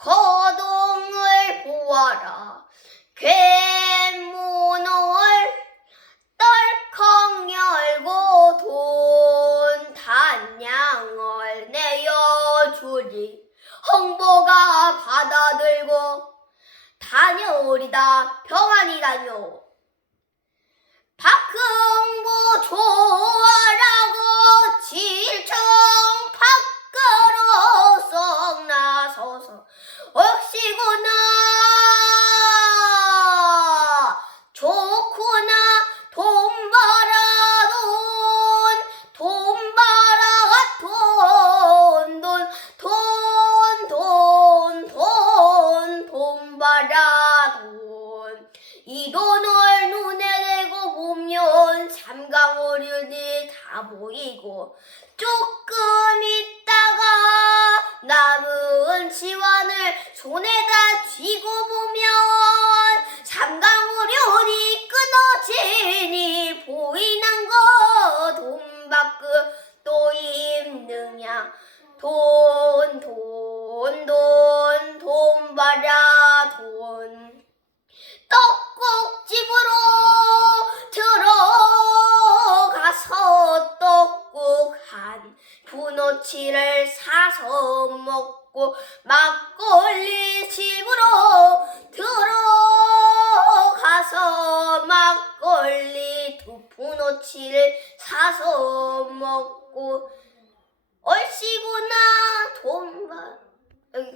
거동을 보아라. 괴문을 떨컹 열고 돈 단양을 내어주리. 홍보가 받아들고 다녀오리다. 평안히 다녀오. 옥시구나 좋구나. 돈 벌어 돈 돈 벌어 돈 돈 돈 돈돈 벌어 돈이 돈을 눈에 내고 보면 삼강오륜이 다 보이고 조금 있다가 남은 지원을 손에다 쥐고 보면 삼강오륜이 끊어지니? 보이는 거 돈 받고 또 있느냐? 돈 돈 돈돈 벌어 분어치를 사서 먹고 막걸리 집으로 들어가서 막걸리 두 분어치를 사서 먹고 벌.